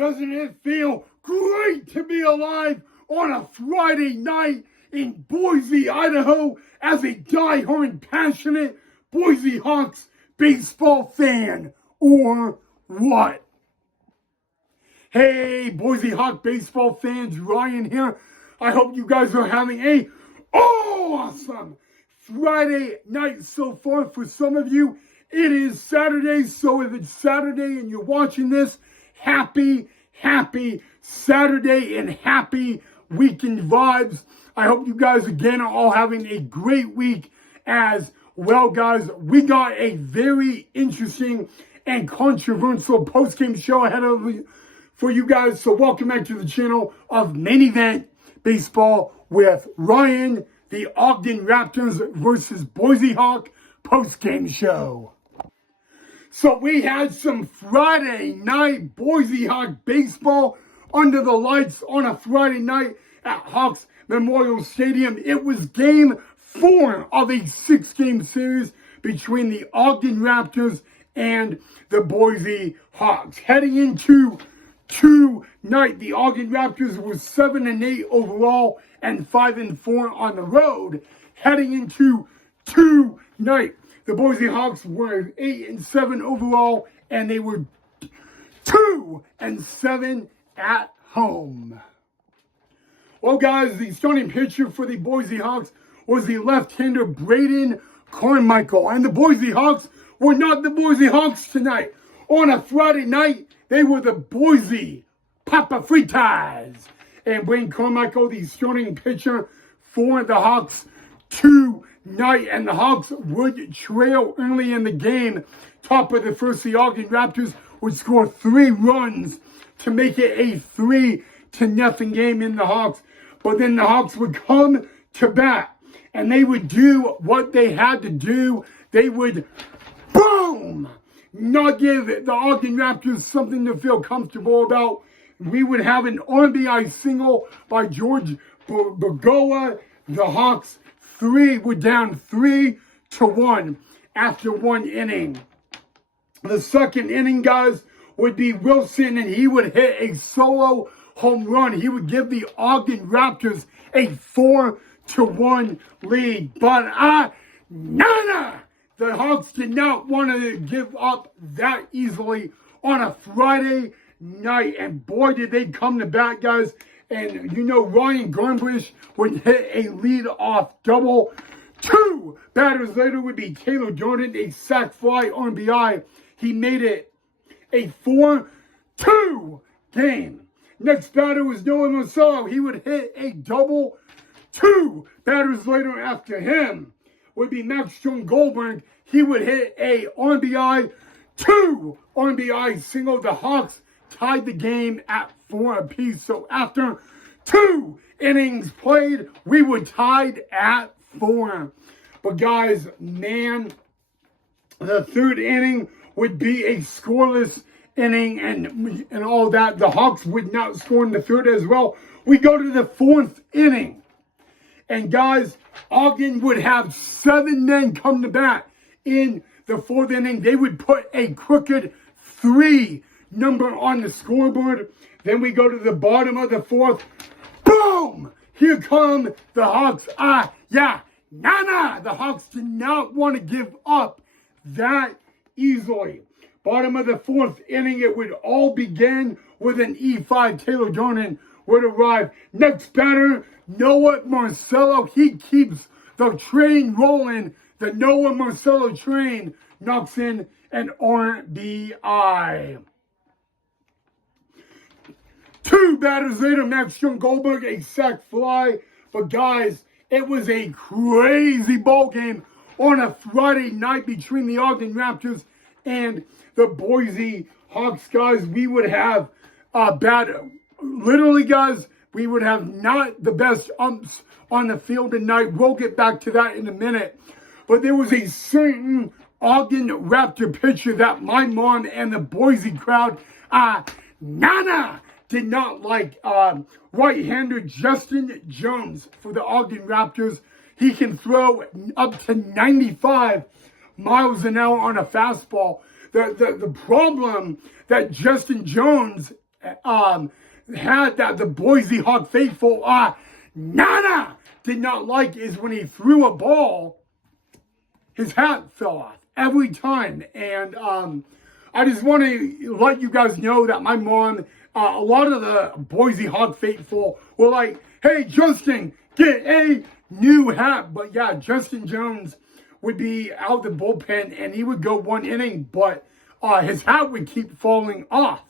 Doesn't it feel great to be alive on a Friday night in Boise, Idaho, as a die-hard, passionate Boise Hawks baseball fan, or what? Hey, Boise Hawk baseball fans, Ryan here. I hope you guys are having a awesome Friday night so far. For some of you, it is Saturday, so if it's Saturday and you're watching this, happy Saturday and happy weekend vibes. I hope you guys again are all having a great week as well, guys. We got a very interesting and controversial post-game show ahead of you for you guys. So welcome back to the channel of Main Event Baseball with Ryan, the Ogden Raptors versus Boise Hawk post-game show. So we had some Friday night Boise Hawk baseball under the lights on a Friday night at Hawks Memorial Stadium. It was game 4 of a 6-game series between the Ogden Raptors and the Boise Hawks. Heading into tonight, the Ogden Raptors were 7-8 overall and 5-4 on the road. Heading into tonight, the Boise Hawks were 8-7 overall, and they were 2-7 at home. Well, guys, the starting pitcher for the Boise Hawks was the left-hander Braden Carmichael, and the Boise Hawks were not the Boise Hawks tonight. On a Friday night, they were the Boise Fritas, and Braden Carmichael, the starting pitcher for the Hawks tonight, and the Hawks would trail early in the game. Top of the first, the Ogden Raptors would score 3 runs to make it a 3-0 game in the Hawks. But then the Hawks would come to bat, and they would do what they had to do. They would, boom, not give the Ogden Raptors something to feel comfortable about. We would have an RBI single by George Bergoa. The Hawks were down 3-1 after 1 inning. The second inning, guys, would be Wilson, and he would hit a solo home run. He would give the Ogden Raptors a 4-1 lead. But the Hawks did not want to give up that easily on a Friday night. And boy, did they come to bat, guys. And you know, Ryan Garnbush would hit a lead-off double. 2 batters later would be Taylor Jordan, a sac fly RBI. He made it a 4-2 game. Next batter was Noah Marcello. He would hit a double. 2 batters later after him would be Max Goldberg. He would hit a RBI, 2 RBI single. The Hawks tied the game at 4 apiece. So after 2 innings played, we were tied at 4. But guys, man, the third inning would be a scoreless inning and all that. The Hawks would not score in the third as well. We go to the 4th inning. And guys, Ogden would have 7 men come to bat in the 4th inning. They would put a crooked 3 number on the scoreboard. Then we go to the bottom of the 4th. Boom! Here come the Hawks. The Hawks did not want to give up that easily. Bottom of the 4th inning, it would all begin with an E5. Taylor Jordan would arrive. Next batter, Noah Marcello. He keeps the train rolling. The Noah Marcello train knocks in an RBI. 2 batters later, Max Goldberg, a sac fly. But guys, it was a crazy ball game on a Friday night between the Ogden Raptors and the Boise Hawks. Guys, we would have literally, guys, we would have not the best umps on the field tonight. We'll get back to that in a minute. But there was a certain Ogden Raptor pitcher that my mom and the Boise crowd, did not like. Right-hander Justin Jones for the Ogden Raptors. He can throw up to 95 miles an hour on a fastball. The problem that Justin Jones had that the Boise Hawk faithful nada did not like is when he threw a ball, his hat fell off every time. And I just want to let you guys know that my mom, a lot of the Boise Hawk faithful were like, hey, Justin, get a new hat. But yeah, Justin Jones would be out the bullpen and he would go one inning, but his hat would keep falling off.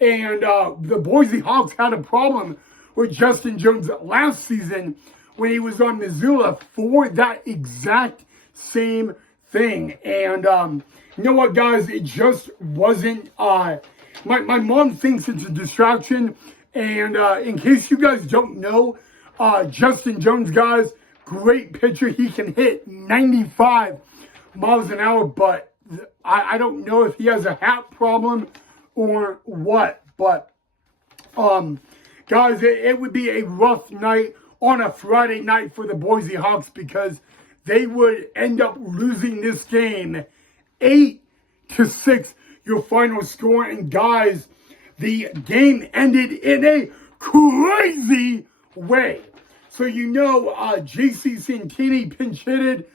And the Boise Hawks had a problem with Justin Jones last season when he was on Missoula for that exact same thing. And you know what, guys? It just wasn't. My mom thinks it's a distraction. And in case you guys don't know, Justin Jones, guys, great pitcher. He can hit 95 miles an hour, but I don't know if he has a hat problem or what. But guys, it would be a rough night on a Friday night for the Boise Hawks because they would end up losing this game 8-6, your final score. And guys, the game ended in a crazy way. So you know, J.C. Santini pinch hitted.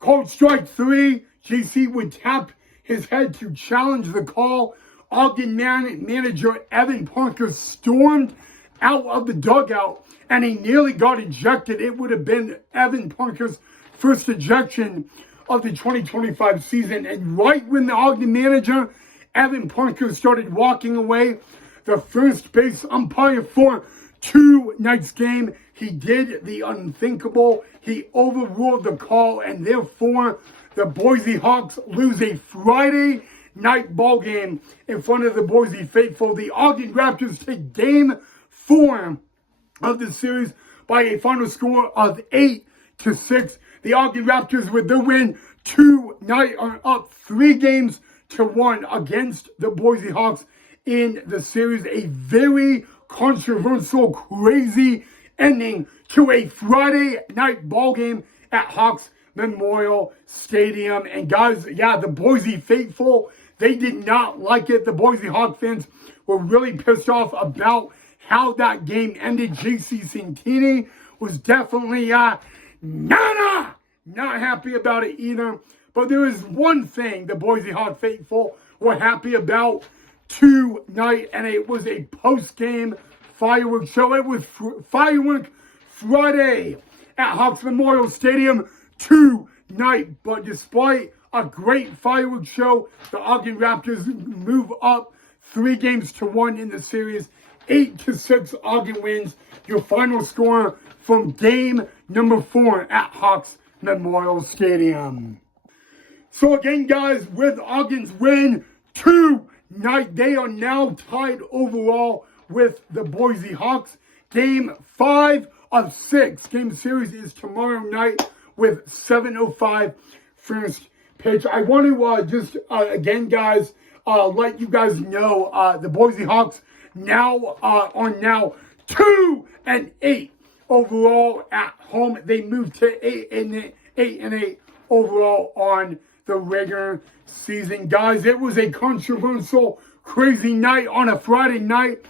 Called strike 3. J.C. would tap his head to challenge the call. Ogden manager Evan Parker stormed out of the dugout and he nearly got ejected. It would have been Evan Parker's first ejection of the 2025 season. And right when the Ogden manager, Evan Parker, started walking away, the first base umpire for tonight's game, he did the unthinkable. He overruled the call, and therefore the Boise Hawks lose a Friday night ball game in front of the Boise faithful. The Ogden Raptors take game 4 of the series by a final score of 8-6. The Ogden Raptors, with their win tonight, are up 3-1 against the Boise Hawks in the series. A very controversial, crazy ending to a Friday night ball game at Hawks Memorial Stadium. And guys, yeah, the Boise faithful, they did not like it. The Boise Hawk fans were really pissed off about how that game ended. J.C. Santini was definitely not happy about it either. But there is one thing the Boise Hawk faithful were happy about tonight, and it was a post-game fireworks show. It was Firework Friday at Hawks Memorial Stadium tonight. But despite a great fireworks show, the Ogden Raptors move up 3-1 in the series. 8-6 Ogden wins. Your final score from game number 4 at Hawks Memorial Stadium. So again, guys, with Ogden's win tonight, they are now tied overall with the Boise Hawks. Game 5 of 6 game series is tomorrow night with 7:05 first pitch. I want to just again, guys, let you guys know the Boise Hawks now are now 2-8 overall at home. They moved to 8-8 overall on the regular season. Guys, it was a controversial, crazy night on a Friday night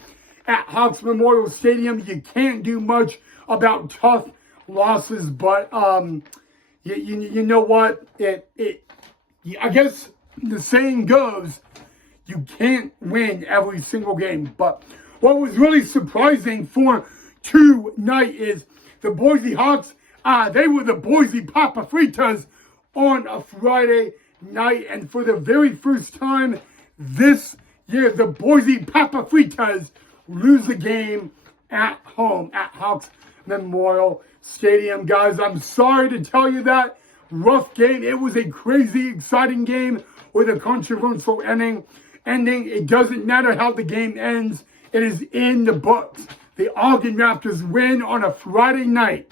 at Hawks Memorial Stadium. You can't do much about tough losses, but you know what? I guess the saying goes, you can't win every single game. But what was really surprising for tonight is the Boise Hawks, they were the Boise Papa Fritas on a Friday night. And for the very first time this year, the Boise Papa Fritas lose a game at home at Hawks Memorial Stadium. Guys, I'm sorry to tell you that. Rough game. It was a crazy, exciting game with a controversial ending. It doesn't matter how the game ends. It is in the books. The Ogden Raptors win on a Friday night,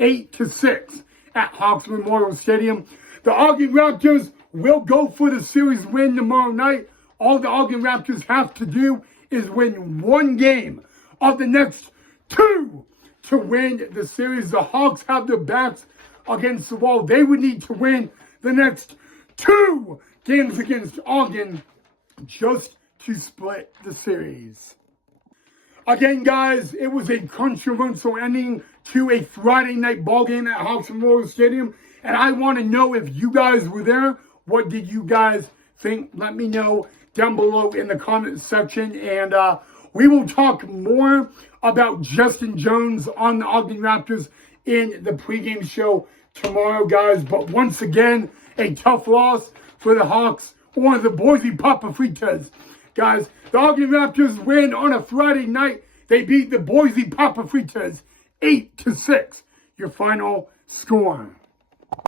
8-6 at Hawks Memorial Stadium. The Ogden Raptors will go for the series win tomorrow night. All the Ogden Raptors have to do is win one game of the next 2 to win the series. The Hawks have their backs against the wall. They would need to win the next 2 games against Ogden just to split the series. Again, guys, it was a controversial ending to a Friday night ball game at Hawks Memorial Stadium. And I want to know if you guys were there. What did you guys think? Let me know down below in the comment section. And we will talk more about Justin Jones on the Ogden Raptors in the pregame show tomorrow, guys. But once again, a tough loss for the Hawks or the Boise Papa Fritas. Guys, the Ogden Raptors win on a Friday night. They beat the Boise Papa Fritas 8-6. Your final score.